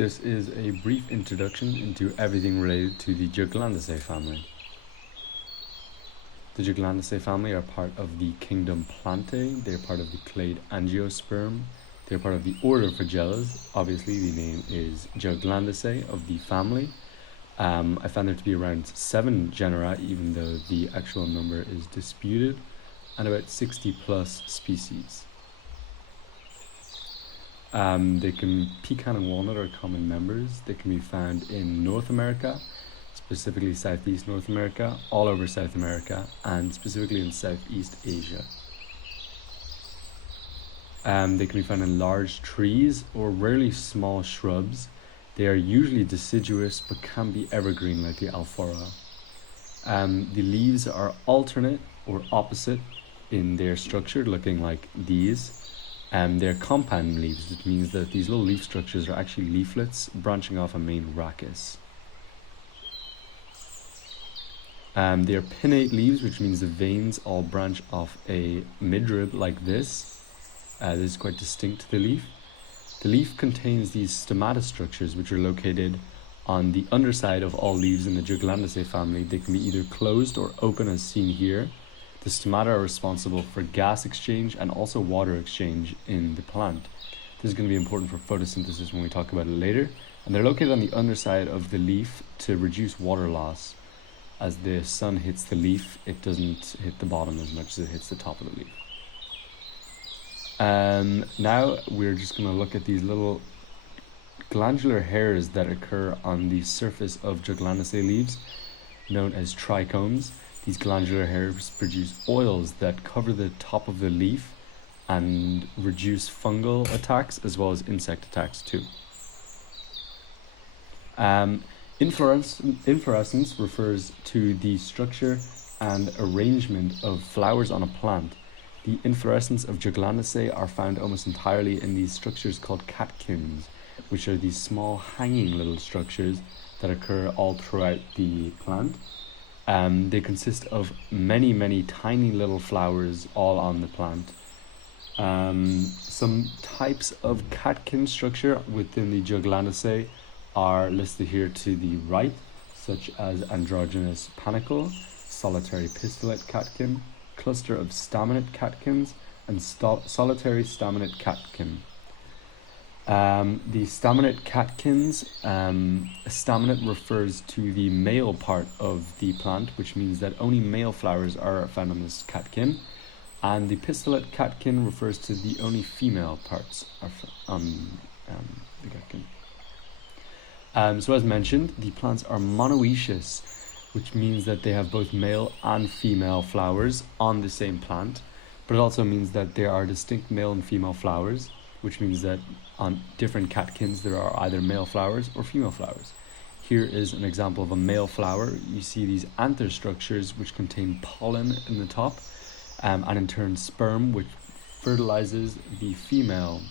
This is a brief introduction into everything related to the Juglandaceae family. The Juglandaceae family are part of the kingdom Plantae. They are part of the clade Angiosperm. They are part of the order Flagellas. Obviously, the name is Juglandaceae of the family. I found there to be around 7 genera, even though the actual number is disputed, and about 60 plus species. Pecan and walnut are common members. They can be found in North America, specifically Southeast North America, all over South America, and specifically in Southeast Asia. They can be found in large trees or rarely small shrubs. They are usually deciduous but can be evergreen like the alphora. The leaves are alternate or opposite in their structure, looking like these. They're compound leaves, which means that these little leaf structures are actually leaflets branching off a main rachis. They are pinnate leaves, which means the veins all branch off a midrib like this. This is quite distinct to the leaf. The leaf contains these stomata structures, which are located on the underside of all leaves in the Juglandaceae family. They can be either closed or open, as seen here. The stomata are responsible for gas exchange and also water exchange in the plant. This is going to be important for photosynthesis when we talk about it later. And they're located on the underside of the leaf to reduce water loss. As the sun hits the leaf, it doesn't hit the bottom as much as it hits the top of the leaf. Now we're just going to look at these little glandular hairs that occur on the surface of Juglandaceae leaves, known as trichomes. These glandular hairs produce oils that cover the top of the leaf and reduce fungal attacks as well as insect attacks too. Inflorescence refers to the structure and arrangement of flowers on a plant. The inflorescence of Juglandaceae are found almost entirely in these structures called catkins, which are these small hanging little structures that occur all throughout the plant. They consist of many tiny little flowers all on the plant. Some types of catkin structure within the Juglandaceae are listed here to the right, such as androgynous panicle, solitary pistillate catkin, cluster of staminate catkins, and solitary staminate catkin. The staminate catkins, staminate refers to the male part of the plant, which means that only male flowers are found on this catkin, and the pistillate catkin refers to the only female parts on the catkin. So as mentioned, the plants are monoecious, which means that they have both male and female flowers on the same plant, but it also means that there are distinct male and female flowers, which means that on different catkins there are either male flowers or female flowers. Here is an example of a male flower. You see these anther structures which contain pollen in the top, and in turn sperm, which fertilizes the female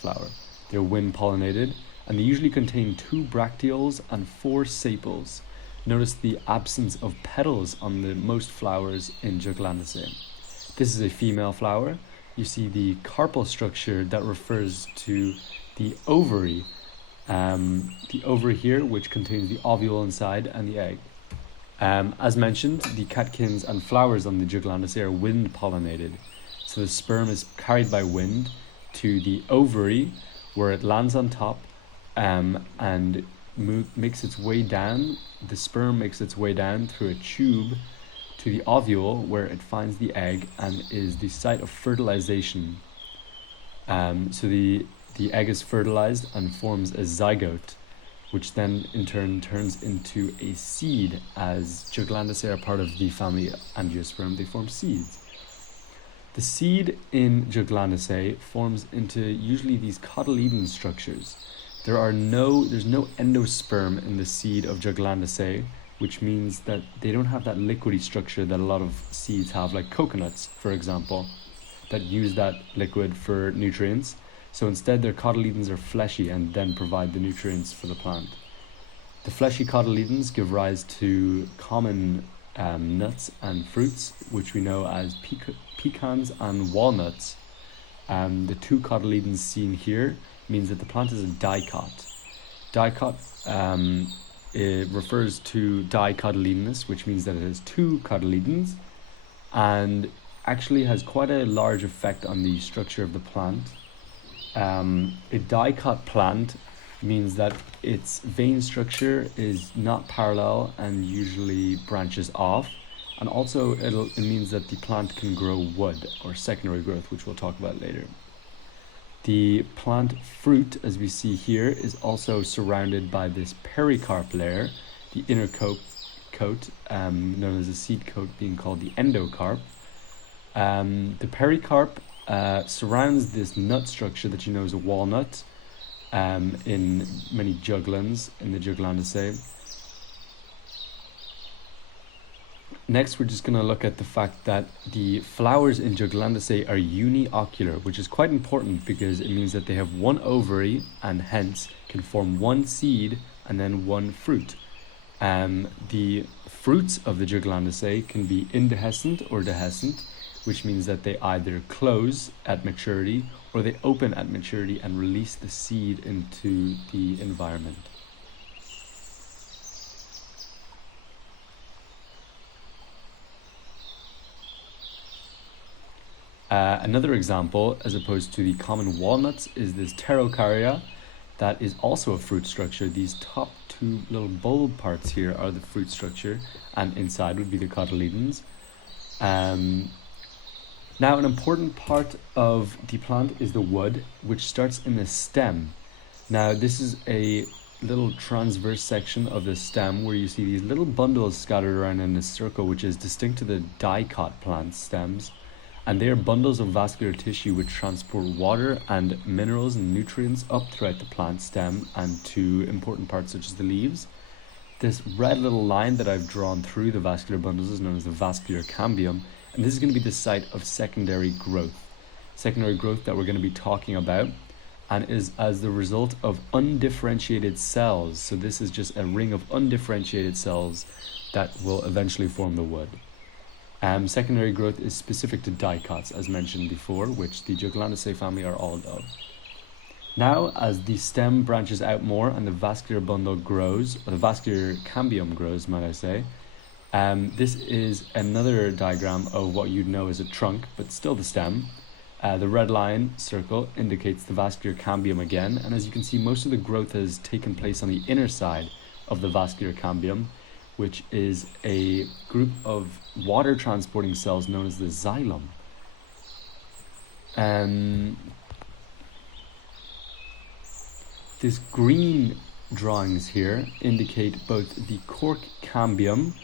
flower. They're wind pollinated, and they usually contain 2 bracteoles and 4 sepals. Notice the absence of petals on the most flowers in Juglandaceae. This is a female flower. You see the carpal structure that refers to the ovary. The ovary here, which contains the ovule inside and the egg. As mentioned, the catkins and flowers on the Juglandaceae are wind pollinated. So the sperm is carried by wind to the ovary, where it lands on top and makes its way down. The sperm makes its way down through a tube to the ovule, where it finds the egg and is the site of fertilization. So the egg is fertilized and forms a zygote, which then in turn turns into a seed. As Juglandaceae are part of the family Angiosperm, they form seeds. The seed in Juglandaceae forms into usually these cotyledon structures. There's no endosperm in the seed of Juglandaceae, which means that they don't have that liquidy structure that a lot of seeds have, like coconuts, for example, that use that liquid for nutrients. So instead, their cotyledons are fleshy and then provide the nutrients for the plant. The fleshy cotyledons give rise to common nuts and fruits, which we know as pecans and walnuts. The 2 cotyledons seen here means that the plant is a dicot. Dicot, it refers to dicotyledonous, which means that it has two cotyledons, and actually has quite a large effect on the structure of the plant. A dicot plant means that its vein structure is not parallel and usually branches off, and also it means that the plant can grow wood or secondary growth, which we'll talk about later. The plant fruit, as we see here, is also surrounded by this pericarp layer, the inner coat known as the seed coat being called the endocarp. The pericarp surrounds this nut structure that you know is a walnut in many juglans in the Juglandaceae. Next, we're just going to look at the fact that the flowers in Juglandaceae are uniocular, which is quite important because it means that they have one ovary and hence can form one seed and then one fruit. The fruits of the Juglandaceae can be indehiscent or dehiscent, which means that they either close at maturity or they open at maturity and release the seed into the environment. Another example, as opposed to the common walnuts, is this pterocarya that is also a fruit structure. These top two little bulb parts here are the fruit structure, and inside would be the cotyledons. Now, an important part of the plant is the wood, which starts in the stem. Now, this is a little transverse section of the stem where you see these little bundles scattered around in a circle, which is distinct to the dicot plant stems. And they are bundles of vascular tissue which transport water and minerals and nutrients up throughout the plant stem and to important parts such as the leaves. This red little line that I've drawn through the vascular bundles is known as the vascular cambium, and this is going to be the site of secondary growth. Secondary growth that we're going to be talking about, and is as the result of undifferentiated cells. So this is just a ring of undifferentiated cells that will eventually form the wood. Secondary growth is specific to dicots, as mentioned before, which the Juglandaceae family are all of. Now, as the stem branches out more and the vascular bundle grows, or the vascular cambium grows, might I say, this is another diagram of what you'd know as a trunk, but still the stem. The red line circle indicates the vascular cambium again, and as you can see, most of the growth has taken place on the inner side of the vascular cambium, which is a group of water transporting cells known as the xylem. These green drawings here indicate both the cork cambium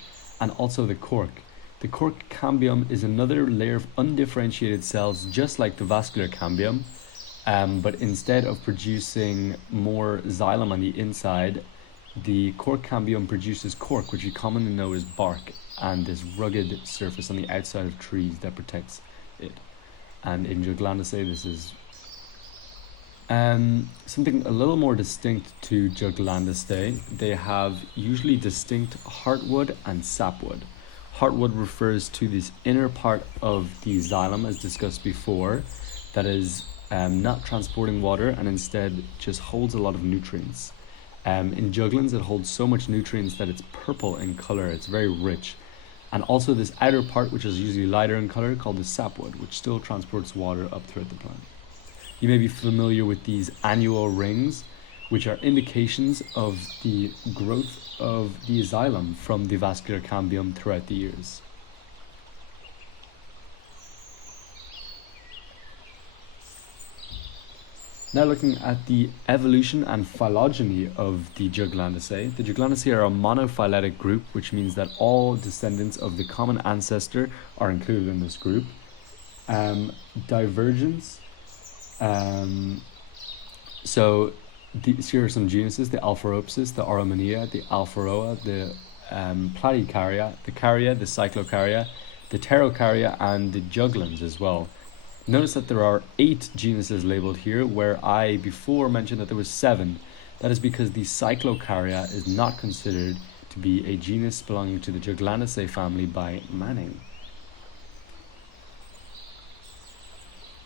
and also the cork. The cork cambium is another layer of undifferentiated cells just like the vascular cambium, but instead of producing more xylem on the inside, the cork cambium produces cork, which you commonly know as bark, and this rugged surface on the outside of trees that protects it. And in Juglandaceae, this is something a little more distinct to Juglandaceae. They have usually distinct heartwood and sapwood. Heartwood refers to this inner part of the xylem, as discussed before, that is not transporting water and instead just holds a lot of nutrients. In juglans, it holds so much nutrients that it's purple in color. It's very rich. And also this outer part, which is usually lighter in color, called the sapwood, which still transports water up throughout the plant. You may be familiar with these annual rings, which are indications of the growth of the xylem from the vascular cambium throughout the years. Now looking at the evolution and phylogeny of the Juglandaceae. The Juglandaceae are a monophyletic group, which means that all descendants of the common ancestor are included in this group. Divergence. Here are some genuses: the Alpharopsis, the Auromonia, the Alpharoa, the Platycarya, the Carya, the Cyclocarya, the Pterocarya, and the Juglans as well. Notice that there are 8 genuses labeled here, where I before mentioned that there was 7. That is because the Cyclocarya is not considered to be a genus belonging to the Juglandaceae family by Manning.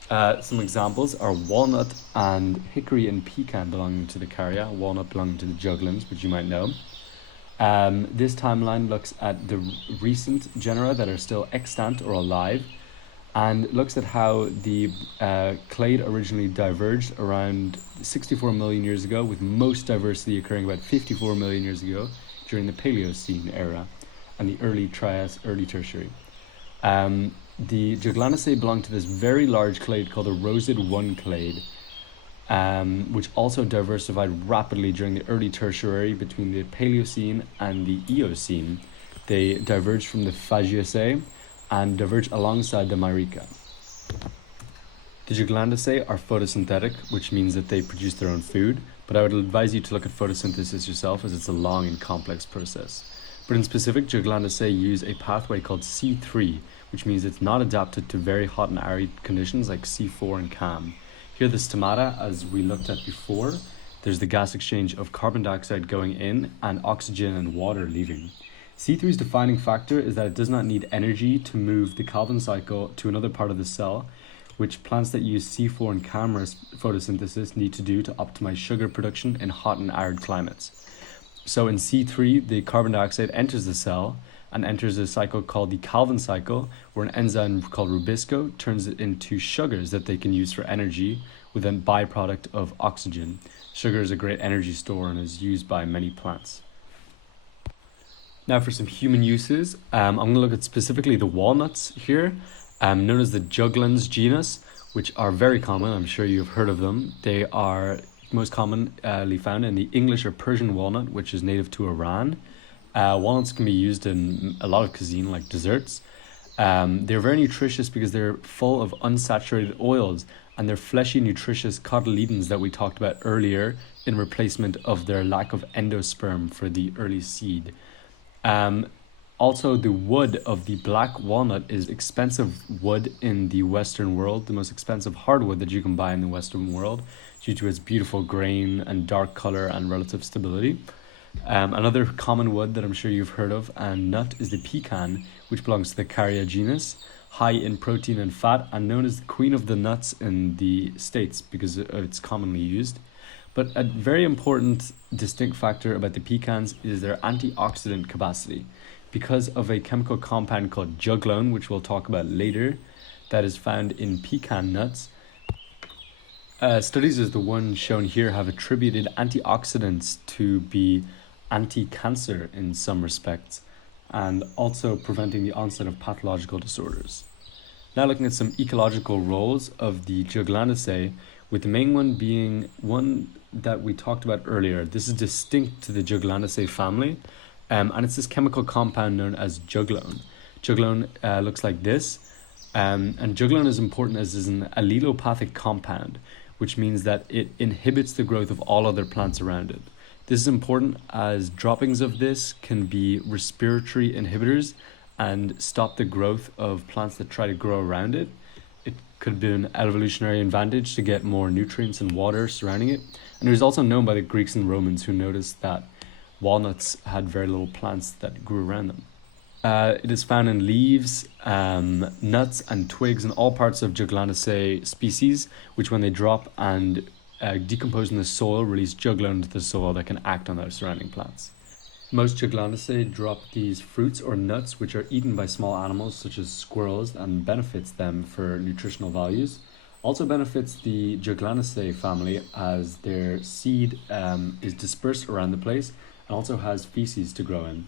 Some examples are walnut and hickory and pecan belonging to the Carya, walnut belonging to the Juglans, which you might know. This timeline looks at the recent genera that are still extant or alive, and looks at how the clade originally diverged around 64 million years ago, with most diversity occurring about 54 million years ago during the Paleocene era and the early Trias, early Tertiary. The Juglandaceae belong to this very large clade called the Rosid 1 clade, which also diversified rapidly during the early Tertiary between the Paleocene and the Eocene. They diverged from the Phageaceae and diverge alongside the Myrica. The Juglandaceae are photosynthetic, which means that they produce their own food, but I would advise you to look at photosynthesis yourself, as it's a long and complex process. But in specific, Juglandaceae use a pathway called C3, which means it's not adapted to very hot and arid conditions like C4 and CAM. Here the stomata, as we looked at before, there's the gas exchange of carbon dioxide going in and oxygen and water leaving. C3's defining factor is that it does not need energy to move the Calvin cycle to another part of the cell, which plants that use C4 and CAM photosynthesis need to do to optimize sugar production in hot and arid climates. So in C3, the carbon dioxide enters the cell and enters a cycle called the Calvin cycle, where an enzyme called rubisco turns it into sugars that they can use for energy with a byproduct of oxygen. Sugar is a great energy store and is used by many plants. Now for some human uses, I'm going to look at specifically the walnuts here, known as the Juglans genus, which are very common. I'm sure you've heard of them. They are most commonly found in the English or Persian walnut, which is native to Iran. Walnuts can be used in a lot of cuisine, like desserts. They're very nutritious because they're full of unsaturated oils, and they're fleshy, nutritious cotyledons that we talked about earlier in replacement of their lack of endosperm for the early seed. Also, the wood of the black walnut is expensive wood in the Western world, the most expensive hardwood that you can buy in the Western world, due to its beautiful grain and dark color and relative stability. Another common wood that I'm sure you've heard of and nut is the pecan, which belongs to the Carya genus, high in protein and fat, and known as the queen of the nuts in the States because it's commonly used. But a very important distinct factor about the pecans is their antioxidant capacity, because of a chemical compound called juglone, which we'll talk about later, that is found in pecan nuts. Studies as the one shown here have attributed antioxidants to be anti-cancer in some respects, and also preventing the onset of pathological disorders. Now looking at some ecological roles of the Juglandaceae, with the main one being one that we talked about earlier. This is distinct to the Juglandaceae family, and it's this chemical compound known as juglone. Juglone looks like this, and juglone is important as is an allelopathic compound, which means that it inhibits the growth of all other plants around it. This is important as droppings of this can be respiratory inhibitors and stop the growth of plants that try to grow around it. It could be an evolutionary advantage to get more nutrients and water surrounding it. And it was also known by the Greeks and Romans, who noticed that walnuts had very little plants that grew around them. It is found in leaves, nuts and twigs in all parts of Juglandaceae species, which when they drop and decompose in the soil, release juglone into the soil that can act on their surrounding plants. Most Juglandaceae drop these fruits or nuts, which are eaten by small animals such as squirrels, and benefits them for nutritional values. Also benefits the Juglandaceae family as their seed is dispersed around the place and also has feces to grow in.